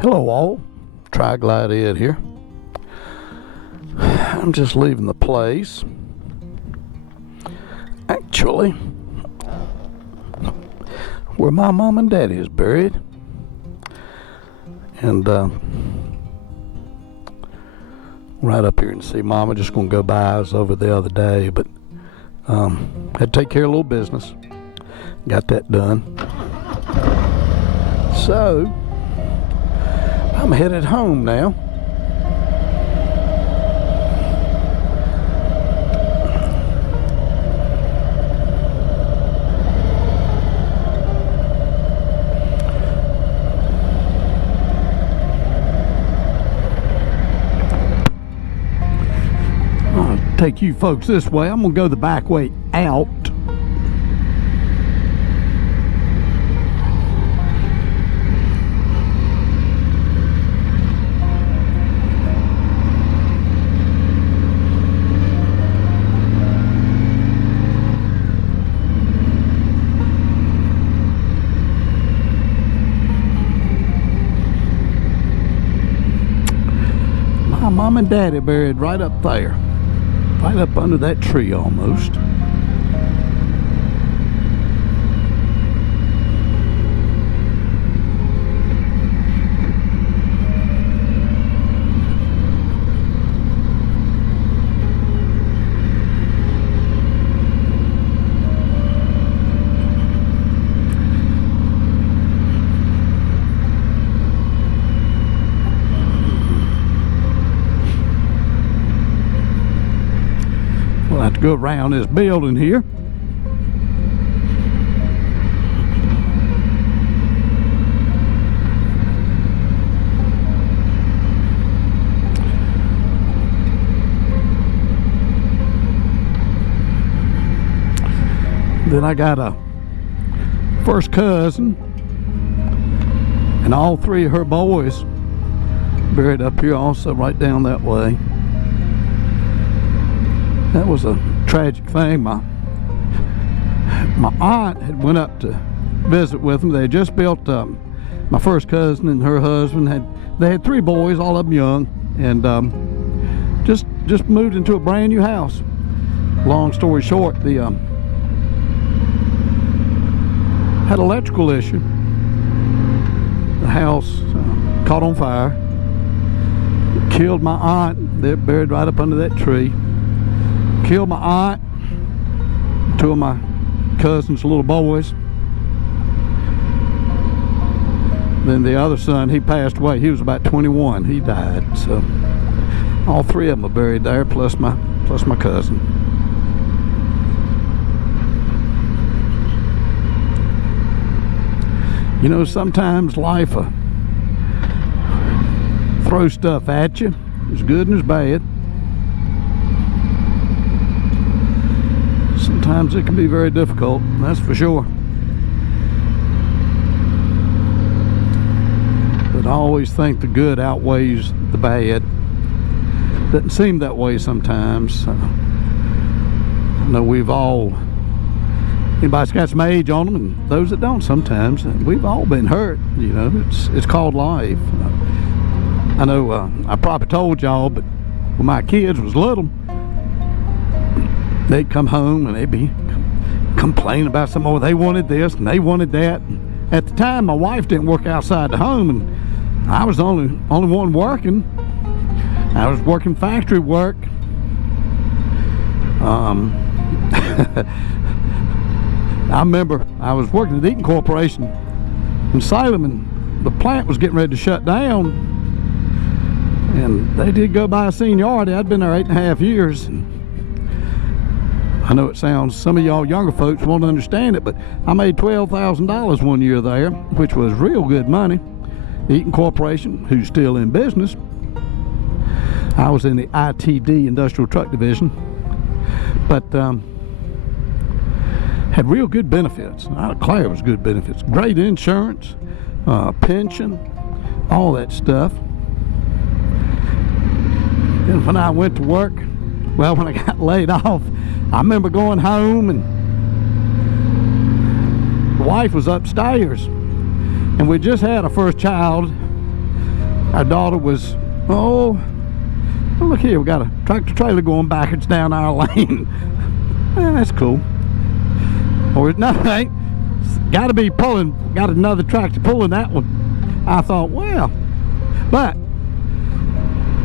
Hello all, Tri-Glide Ed here. I'm just leaving the place. Actually, where my mom and daddy is buried. And right up here and see Mama. Just gonna go by. I was over the other day, but had to take care of a little business. Got that done. So I'm headed home now. I'll take you folks this way. I'm gonna go the back way out. Mom and Daddy buried right up there, right up under that tree almost. We'll have to go around this building here. Then I got a first cousin and all three of her boys buried up here also, right down that way. That was a tragic thing. My aunt had went up to visit with them. They had just built, my first cousin and her husband they had three boys, all of them young, and just moved into a brand new house. Long story short, the had an electrical issue. The house caught on fire, killed my aunt. They're buried right up under that tree. Killed my aunt, two of my cousin's little boys. Then the other son, he passed away. He was about 21. He died. So all three of them are buried there, plus my cousin. You know, sometimes life throws stuff at you. It's good and it's bad. Sometimes it can be very difficult, that's for sure. But I always think the good outweighs the bad. Doesn't seem that way sometimes. I know we've all, anybody's got some age on them, and those that don't sometimes, we've all been hurt, you know, it's called life. I know I probably told y'all, but when my kids was little, they'd come home and they'd be complaining about some more. They wanted this and they wanted that. At the time, my wife didn't work outside the home, and I was the only one working. I was working factory work. I remember I was working at the Eaton Corporation in Salem, and the plant was getting ready to shut down. And they did go by seniority. I'd been there 8.5 years. And I know it sounds, some of y'all younger folks won't understand it, but I made $12,000 one year there, which was real good money. The Eaton Corporation, who's still in business. I was in the ITD, Industrial Truck Division, but had real good benefits. I declare it was good benefits. Great insurance, pension, all that stuff. Then when I went to work, well, when I got laid off, I remember going home, and the wife was upstairs, and we just had our first child, our daughter was, oh, look here, we got a tractor trailer going backwards down our lane. Well, that's cool. Or no, it ain't. Got to be pulling, got another tractor pulling that one. I thought, well, but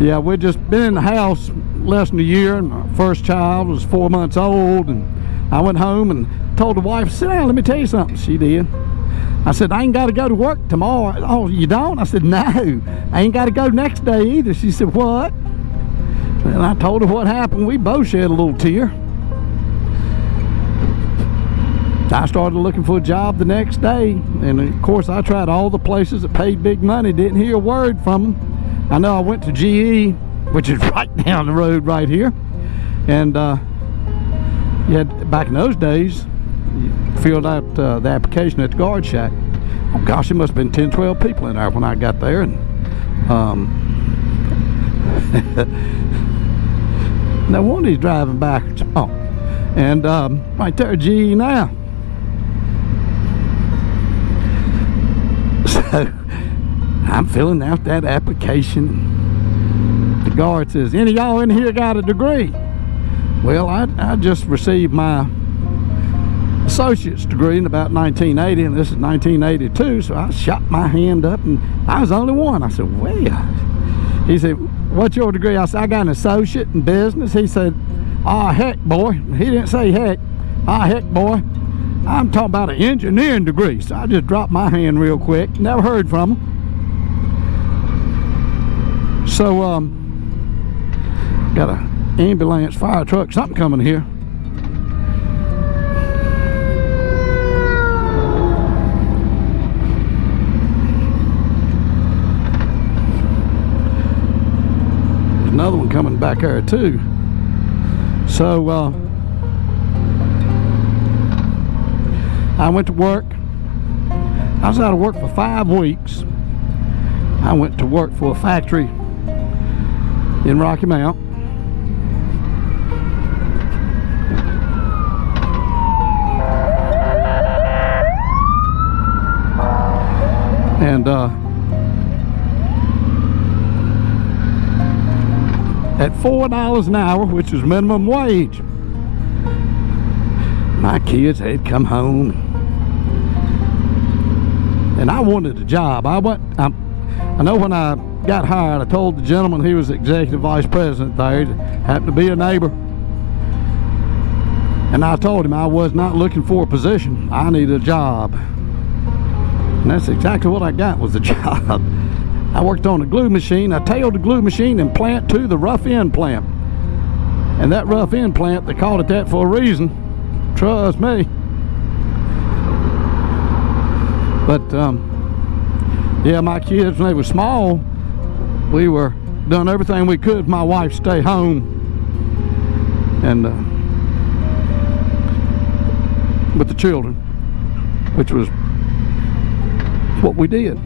yeah, we'd just been in the house less than a year, and our first child was 4 months old, and I went home and told the wife, sit down, let me tell you something. She did. I said, I ain't got to go to work tomorrow. Oh, you don't? I said, no, I ain't got to go next day either. She said, what? And I told her what happened. We both shed a little tear. I started looking for a job the next day, and of course I tried all the places that paid big money, didn't hear a word from them. I know I went to GE, which is right down the road right here, and you had, back in those days, you filled out the application at the guard shack. Oh gosh, there must have been 10, 12 people in there when I got there, and no wonder he's driving backwards. Oh, and right there, GE now. So I'm filling out that application. The guard says, any of y'all in here got a degree? Well, I just received my associate's degree in about 1980, and this is 1982, so I shot my hand up, and I was the only one. I said, well. He said, what's your degree? I said, I got an associate in business. He said, ah, heck, boy. He didn't say heck. Ah, heck, boy. I'm talking about an engineering degree. So I just dropped my hand real quick. Never heard from him. So, got an ambulance, fire truck, something coming here. There's another one coming back there too. So, I went to work. I was out of work for 5 weeks. I went to work for a factory in Rocky Mount. And at $4 an hour, which is minimum wage, my kids had come home, and I wanted a job. I know when I got hired, I told the gentleman, he was the executive vice president there, he happened to be a neighbor, and I told him I was not looking for a position. I needed a job, and that's exactly what I got, was a job. I worked on a glue machine. I tailed the glue machine and plant to the rough end plant, and that rough end plant, they called it that for a reason. Trust me. But yeah, my kids, when they were small, we were doing everything we could for my wife to stay home, and with the children, which was what we did.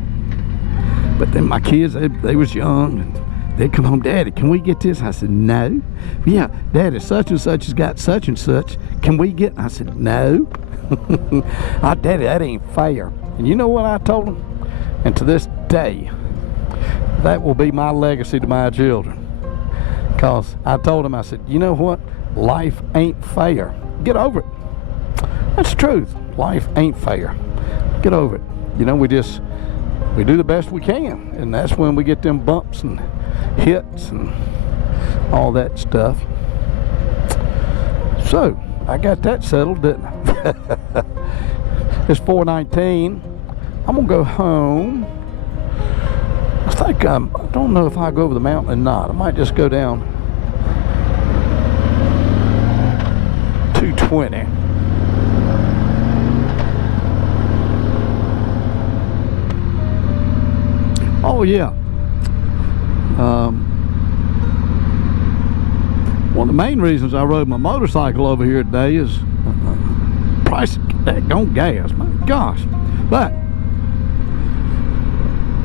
But then my kids, they was young, and they'd come home, Daddy, can we get this? I said, no. Yeah, Daddy, such and such has got such and such. Can we get? I said, no. Oh, Daddy, that ain't fair. And you know what I told them? And to this day, that will be my legacy to my children. Because I told them, I said, you know what? Life ain't fair. Get over it. That's the truth. Life ain't fair. Get over it. You know, we do the best we can. And that's when we get them bumps and hits and all that stuff. So I got that settled, didn't I? It's 4:19. I'm gonna go home. I think I don't know if I go over the mountain or not. I might just go down 220. Oh yeah. One of the main reasons I rode my motorcycle over here today is price that gone gas. My gosh. But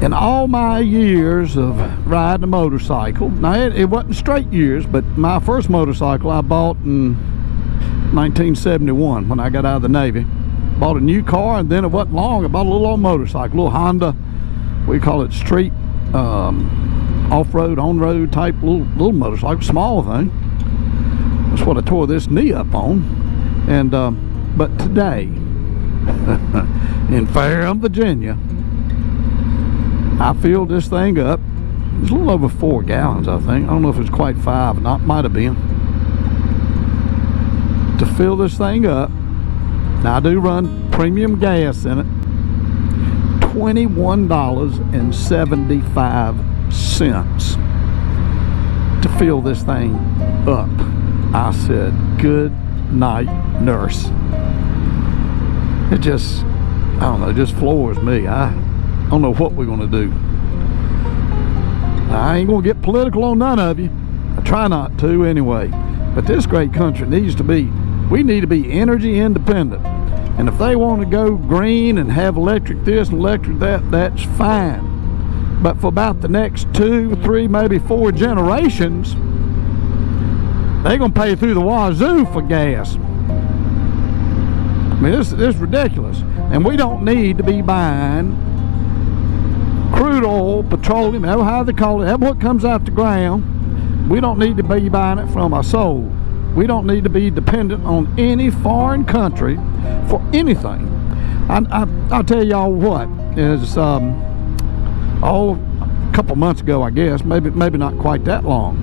in all my years of riding a motorcycle, now it wasn't straight years, but my first motorcycle I bought in 1971 when I got out of the Navy. Bought a new car, and then it wasn't long, I bought a little old motorcycle, a little Honda, we call it street off-road, on-road type little motorcycle, small thing. That's what I tore this knee up on. And but today in Salem, Virginia, I filled this thing up. It's a little over 4 gallons, I think. I don't know if it's quite 5 or not. Might have been. To fill this thing up, now I do run premium gas in it. $21.75 to fill this thing up. I said, good night, nurse. It just, I don't know, just floors me. I don't know what we're going to do. I ain't going to get political on none of you. I try not to anyway. But this great country needs to be, we need to be energy independent. And if they want to go green and have electric this and electric that, that's fine. But for about the next 2, 3, maybe 4 generations, they're going to pay through the wazoo for gas. I mean, this is ridiculous. And we don't need to be buying crude oil, petroleum, how they call it, that's what comes out the ground. We don't need to be buying it from our soul. We don't need to be dependent on any foreign country for anything. I'll tell y'all what is a couple months ago, I guess, maybe not quite that long.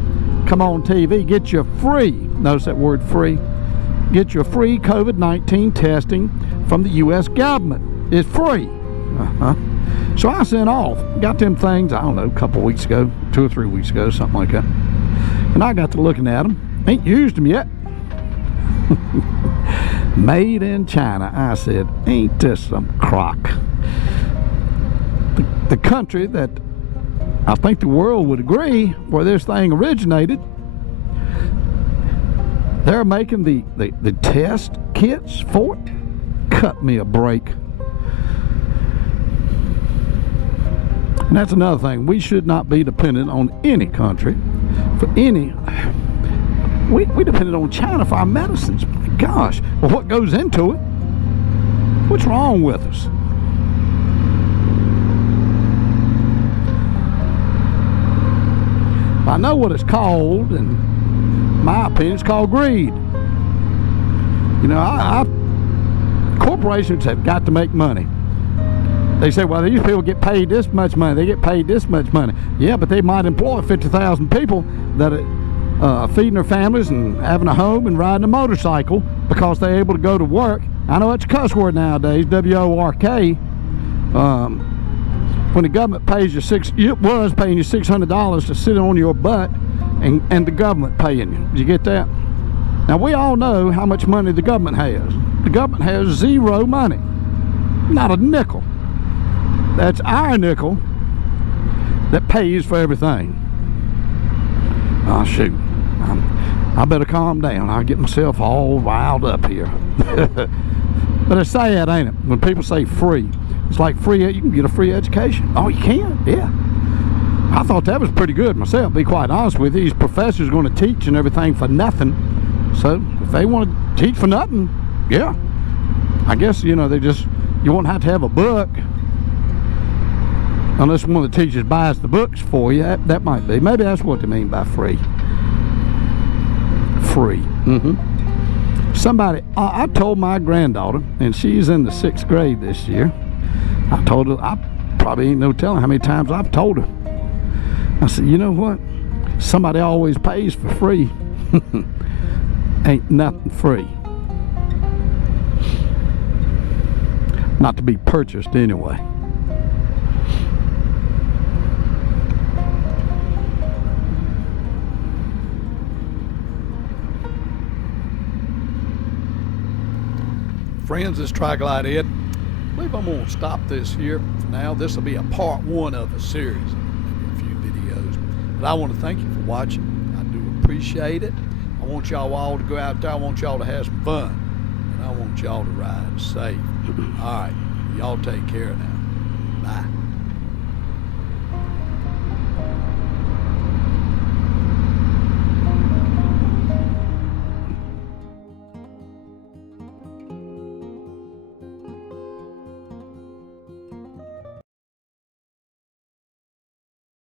Come on TV, get your free, notice that word free, get your free COVID-19 testing from the U.S. government. It's free. So I sent off, got them things, I don't know, a couple weeks ago, 2 or 3 weeks ago, something like that. And I got to looking at them. Ain't used them yet. Made in China. I said, ain't this some crock? The country that I think the world would agree where this thing originated, they're making the test kits for it. Cut me a break. And that's another thing. We should not be dependent on any country for any. We depended on China for our medicines. My gosh. Well, what goes into it? What's wrong with us? I know what it's called, and in my opinion, it's called greed. You know, corporations have got to make money. They say, well, these people get paid this much money. They get paid this much money. Yeah, but they might employ 50,000 people that are feeding their families and having a home and riding a motorcycle because they're able to go to work. I know it's a cuss word nowadays, W-O-R-K. When the government pays you it was paying you $600 to sit on your butt, and the government paying you. Did you get that? Now, we all know how much money the government has. The government has zero money. Not a nickel. That's our nickel that pays for everything. Oh, shoot. I better calm down. I'll get myself all riled up here. But it's sad, ain't it? When people say free, it's like free, you can get a free education. Oh, you can? Yeah. I thought that was pretty good myself, be quite honest with you. These professors are going to teach and everything for nothing. So if they want to teach for nothing, yeah. I guess, you know, you won't have to have a book. Unless one of the teachers buys the books for you. That might be. Maybe that's what they mean by free. Free. Somebody, I told my granddaughter, and she's in the 6th grade this year. I told her, I probably ain't no telling how many times I've told her. I said, you know what? Somebody always pays for free. Ain't nothing free. Not to be purchased anyway. Friends, this Tri-Glide Ed. I believe I'm going to stop this here for now. This will be a part 1 of a series, maybe a few videos. But I want to thank you for watching. I do appreciate it. I want y'all all to go out there. I want y'all to have some fun. And I want y'all to ride safe. All right. Y'all take care now. Bye.